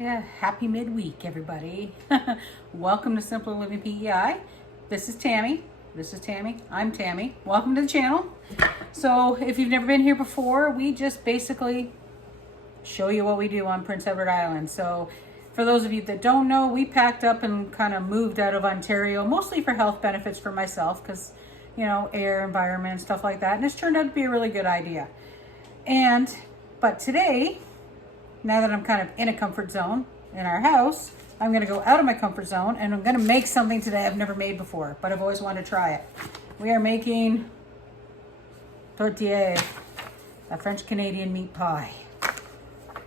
Yeah, happy midweek, everybody. Welcome to Simpler Living PEI. This is Tammy. I'm Tammy. Welcome to the channel. So, if you've never been here before, we just basically show you what we do on Prince Edward Island. So, for those of you that don't know, we packed up and kind of moved out of Ontario, mostly for health benefits for myself, because, you know, air, environment, stuff like that. And it's turned out to be a really good idea. But today, now that I'm kind of in a comfort zone in our house, I'm going to go out of my comfort zone and I'm going to make something today I've never made before, but I've always wanted to try it. We are making Tourtiere, a French-Canadian meat pie.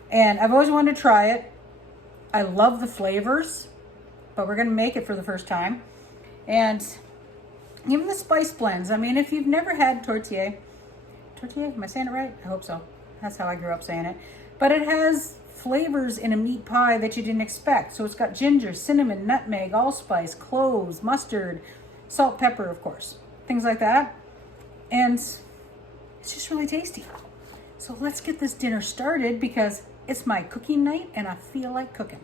And I've always wanted to try it. I love the flavors, but we're going to make it for the first time. And even the spice blends. I mean, if you've never had Tourtiere, am I saying it right? I hope so. That's how I grew up saying it. But it has flavors in a meat pie that you didn't expect. So it's got ginger, cinnamon, nutmeg, allspice, cloves, mustard, salt, pepper, of course. Things like that. And it's just really tasty. So let's get this dinner started because it's my cooking night and I feel like cooking.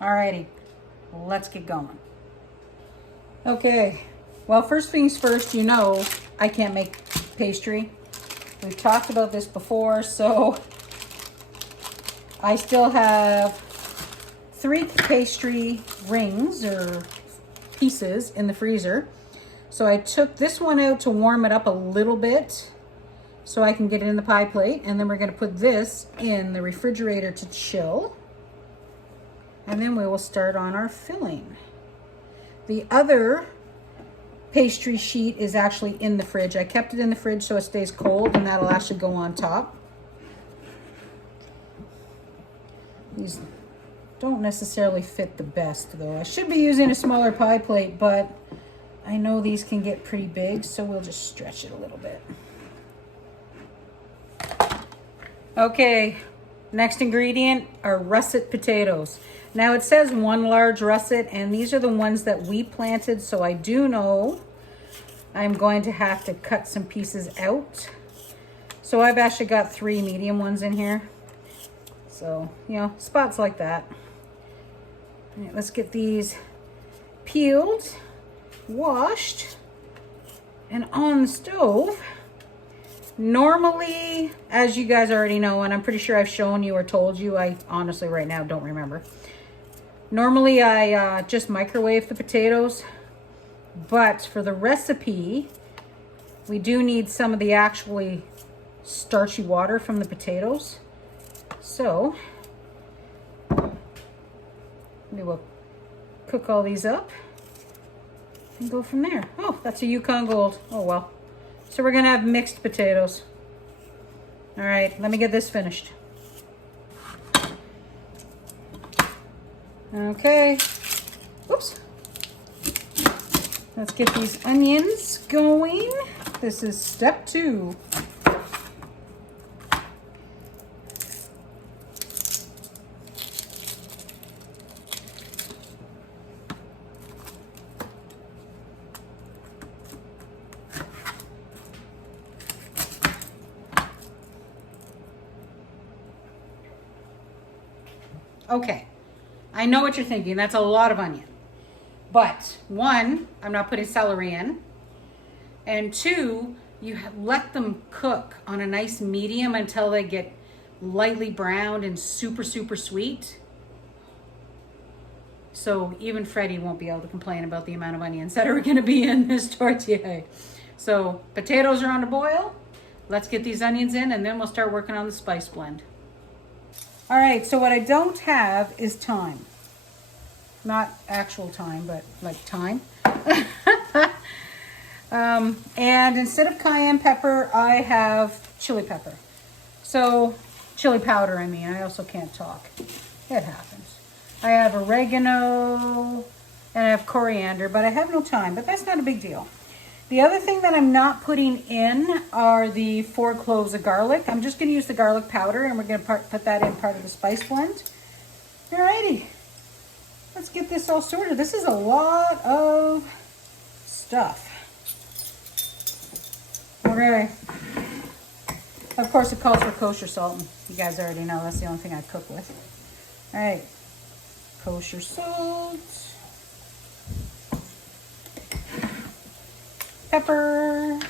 Alrighty, let's get going. Okay, well, first things first, you know I can't make pastry. We've talked about this before, so I still have 3 pastry rings or pieces in the freezer. So I took this one out to warm it up a little bit so I can get it in the pie plate. And then we're gonna put this in the refrigerator to chill. And then we will start on our filling. The other pastry sheet is actually in the fridge. I kept it in the fridge so it stays cold and that'll actually go on top. These don't necessarily fit the best though. I should be using a smaller pie plate, but I know these can get pretty big, so we'll just stretch it a little bit. Okay, next ingredient are russet potatoes. Now it says 1 large russet, and these are the ones that we planted, so I do know I'm going to have to cut some pieces out. So I've actually got 3 medium ones in here. So, you know, spots like that. All right, let's get these peeled, washed, and on the stove. Normally, as you guys already know, and I'm pretty sure I've shown you or told you, I honestly right now don't remember. Normally, I just microwave the potatoes, but for the recipe, we do need some of the actually starchy water from the potatoes. So, we will cook all these up and go from there. Oh, that's a Yukon Gold. Oh, well. So we're going to have mixed potatoes. All right, let me get this finished. Okay. Oops. Let's get these onions going. This is step 2. Okay, I know what you're thinking. That's a lot of onion. But 1, I'm not putting celery in. And 2, you let them cook on a nice medium until they get lightly browned and super, super sweet. So even Freddie won't be able to complain about the amount of onions that are going to be in this tortilla. So potatoes are on the boil. Let's get these onions in and then we'll start working on the spice blend. All right, so what I don't have is thyme. Not actual time, but like thyme. And instead of cayenne pepper, I have chili pepper. So, chili powder, I mean. I also can't talk. It happens. I have oregano and I have coriander, but I have no thyme, but that's not a big deal. The other thing that I'm not putting in are the 4 cloves of garlic. I'm just going to use the garlic powder and we're going to put that in part of the spice blend. Alrighty, let's get this all sorted. This is a lot of stuff. Okay. Of course, it calls for kosher salt. And you guys already know that's the only thing I cook with. All right, kosher salt, pepper,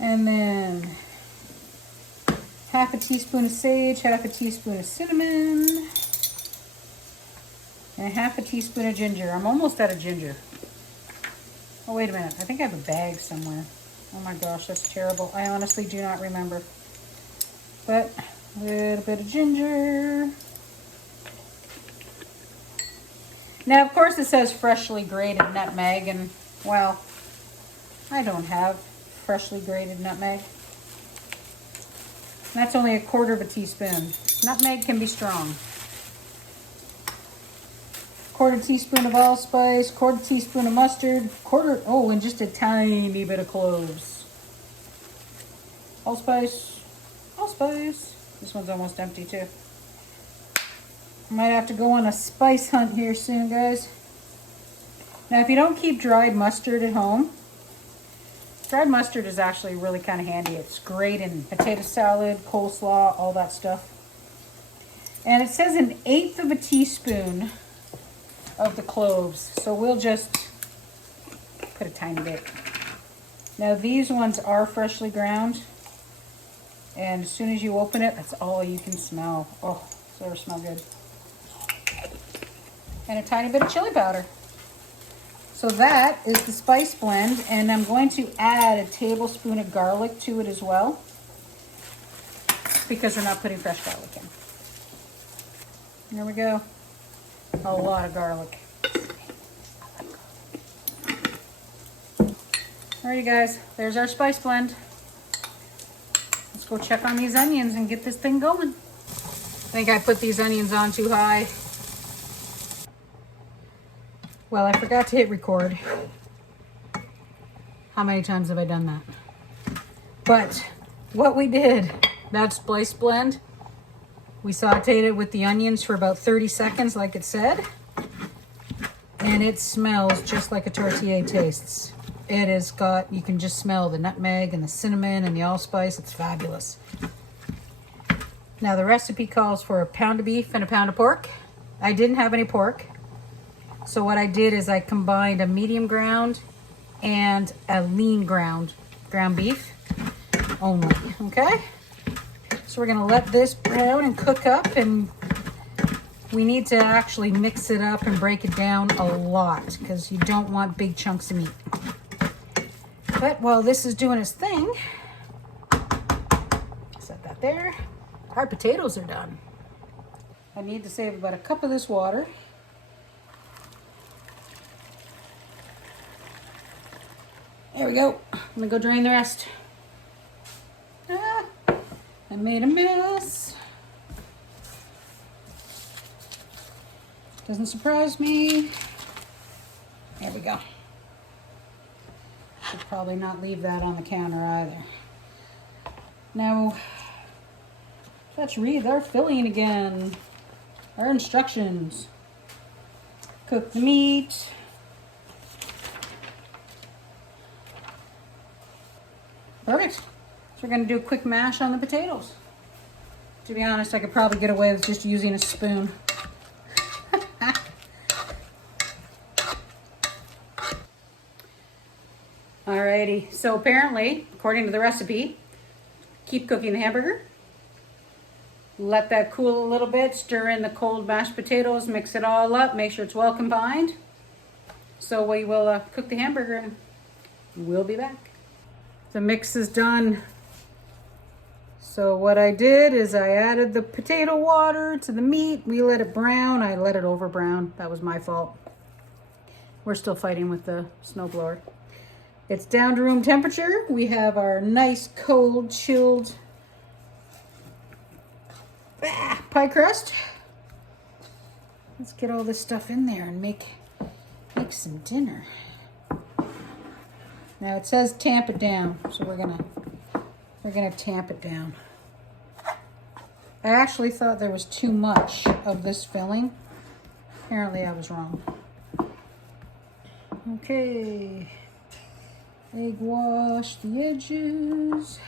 and then half a teaspoon of sage, half a teaspoon of cinnamon, and half a teaspoon of ginger. I'm almost out of ginger. Oh, wait a minute. I think I have a bag somewhere. Oh my gosh, that's terrible. I honestly do not remember. But a little bit of ginger. Now, of course, it says freshly grated nutmeg, and, well, I don't have freshly grated nutmeg. That's only a quarter of a teaspoon. Nutmeg can be strong. Quarter teaspoon of allspice, quarter teaspoon of mustard, and just a tiny bit of cloves. Allspice. This one's almost empty too. I might have to go on a spice hunt here soon, guys. Now, if you don't keep dried mustard at home, dried mustard is actually really kind of handy. It's great in potato salad, coleslaw, all that stuff. And it says 1/8 of a teaspoon of the cloves. So we'll just put a tiny bit. Now, these ones are freshly ground. And as soon as you open it, that's all you can smell. Oh, so they smell good. And a tiny bit of chili powder. So that is the spice blend, and I'm going to add a tablespoon of garlic to it as well, because we're not putting fresh garlic in. There we go. A lot of garlic. Alrighty, guys, there's our spice blend. Let's go check on these onions and get this thing going. I think I put these onions on too high. Well, I forgot to hit record. How many times have I done that? But what we did, that spice blend, we sauteed it with the onions for about 30 seconds, like it said. And it smells just like a tourtière tastes. It has got, you can just smell the nutmeg and the cinnamon and the allspice. It's fabulous. Now, the recipe calls for a pound of beef and a pound of pork. I didn't have any pork. So what I did is I combined a medium ground and a lean ground beef only, okay? So we're gonna let this brown and cook up, and we need to actually mix it up and break it down a lot because you don't want big chunks of meat. But while this is doing its thing, set that there. Our potatoes are done. I need to save about a cup of this water. There we go. I'm gonna go drain the rest. I made a mess. Doesn't surprise me. There we go. Should probably not leave that on the counter either. Now, let's read our filling again. Our instructions. Cook the meat. Perfect. So we're going to do a quick mash on the potatoes. To be honest, I could probably get away with just using a spoon. Alrighty, so apparently, according to the recipe, keep cooking the hamburger. Let that cool a little bit, stir in the cold mashed potatoes, mix it all up, make sure it's well combined. So we will cook the hamburger and we'll be back. The mix is done. So what I did is I added the potato water to the meat. We let it brown. I let it over brown. That was my fault. We're still fighting with the snowblower. It's down to room temperature. We have our nice cold chilled pie crust. Let's get all this stuff in there and make some dinner. Now it says tamp it down, so we're gonna tamp it down. I actually thought there was too much of this filling. Apparently I was wrong. Okay. Egg wash the edges.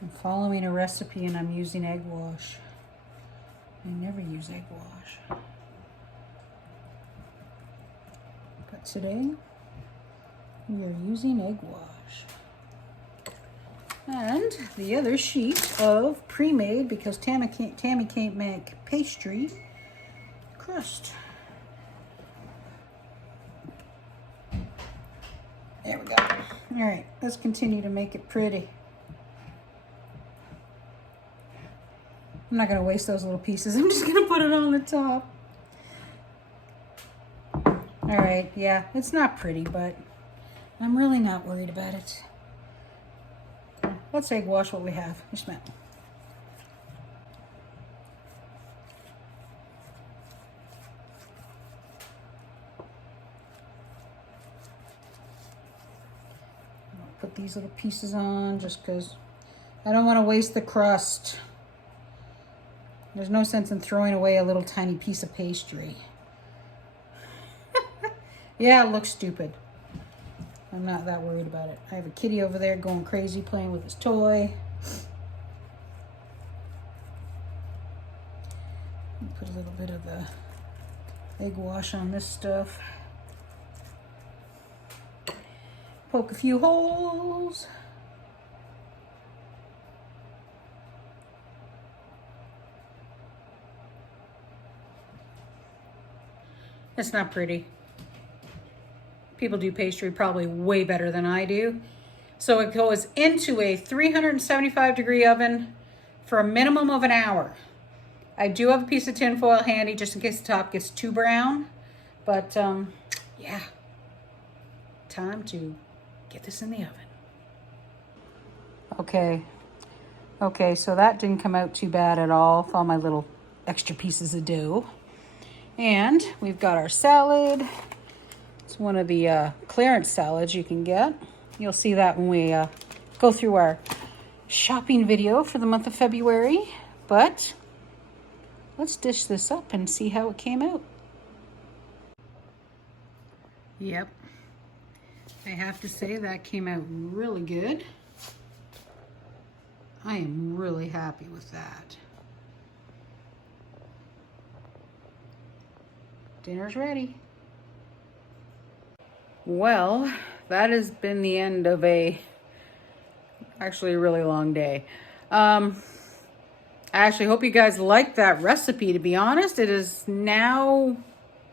I'm following a recipe and I'm using egg wash. I never use egg wash. But today, we are using egg wash. And the other sheet of pre-made, because Tammy can't make pastry, crust. There we go. All right, let's continue to make it pretty. I'm not gonna waste those little pieces. I'm just gonna put it on the top. All right, yeah, it's not pretty, but I'm really not worried about it. Let's egg wash what we have. Just a minute. I'll put these little pieces on just because I don't want to waste the crust. There's no sense in throwing away a little tiny piece of pastry. Yeah, it looks stupid. I'm not that worried about it. I have a kitty over there going crazy playing with his toy. Put a little bit of the egg wash on this stuff. Poke a few holes. It's not pretty. People do pastry probably way better than I do. So it goes into a 375 degree oven for a minimum of an hour. I do have a piece of tin foil handy just in case the top gets too brown. But yeah, time to get this in the oven. Okay, so that didn't come out too bad at all with all my little extra pieces of dough. And we've got our salad. It's one of the clearance salads you can get. You'll see that when we go through our shopping video for the month of February. But let's dish this up and see how it came out. Yep. I have to say that came out really good. I am really happy with that. Dinner's ready. Well, that has been the end of actually a really long day. I actually hope you guys liked that recipe. To be honest, it is now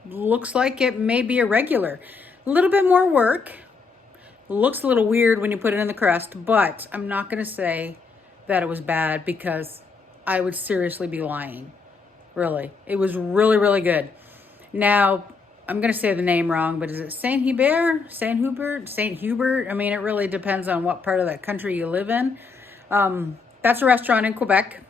looks like it may be a regular. A little bit more work. Looks a little weird when you put it in the crust, but I'm not going to say that it was bad because I would seriously be lying. Really. It was really, really good. Now, I'm going to say the name wrong, but is it Saint Hubert? Saint Hubert? I mean, it really depends on what part of that country you live in. That's a restaurant in Quebec.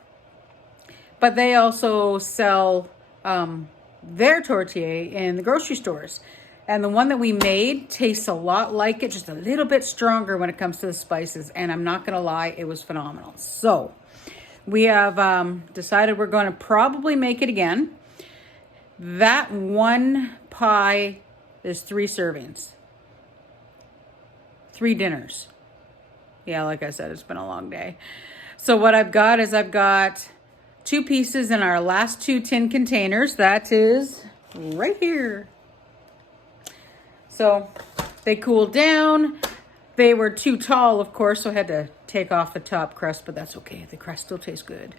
But they also sell their tourtiere in the grocery stores. And the one that we made tastes a lot like it, just a little bit stronger when it comes to the spices. And I'm not going to lie, it was phenomenal. So we have decided we're going to probably make it again. That one pie is 3 servings. 3 dinners. Yeah, like I said, it's been a long day. So what I've got is I've got 2 pieces in our last 2 tin containers. That is right here. So they cooled down. They were too tall, of course, so I had to take off the top crust, but that's okay. The crust still tastes good.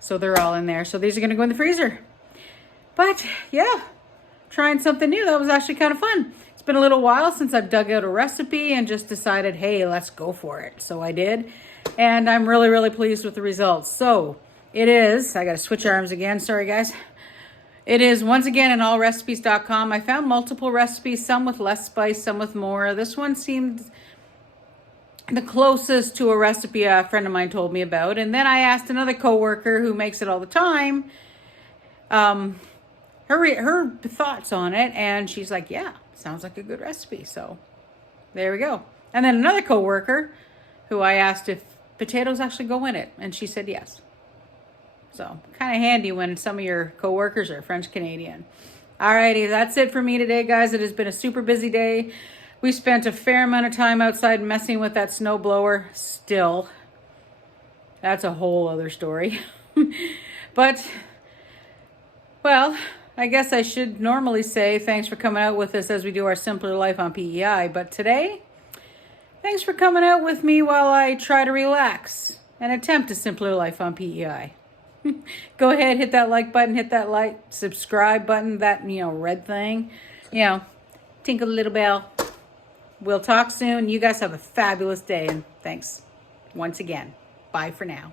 So they're all in there. So these are going to go in the freezer. But yeah, trying something new. That was actually kind of fun. It's been a little while since I've dug out a recipe and just decided, hey, let's go for it. So I did. And I'm really, really pleased with the results. So it is, I got to switch arms again. Sorry, guys. It is, once again, in allrecipes.com. I found multiple recipes, some with less spice, some with more. This one seemed the closest to a recipe a friend of mine told me about. And then I asked another coworker who makes it all the time, her thoughts on it, and she's like, yeah, sounds like a good recipe. So there we go. And then another coworker who I asked if potatoes actually go in it, and she said yes. So kind of handy when some of your coworkers are French Canadian. Alrighty, that's it for me today, guys. It has been a super busy day. We spent a fair amount of time outside messing with that snow blower still. That's a whole other story. But, well, I guess I should normally say thanks for coming out with us as we do our Simpler Life on PEI. But today, thanks for coming out with me while I try to relax and attempt a simpler life on PEI. Go ahead, hit that like button, hit that like, subscribe button, that, red thing. Tinkle the little bell. We'll talk soon. You guys have a fabulous day, and thanks once again. Bye for now.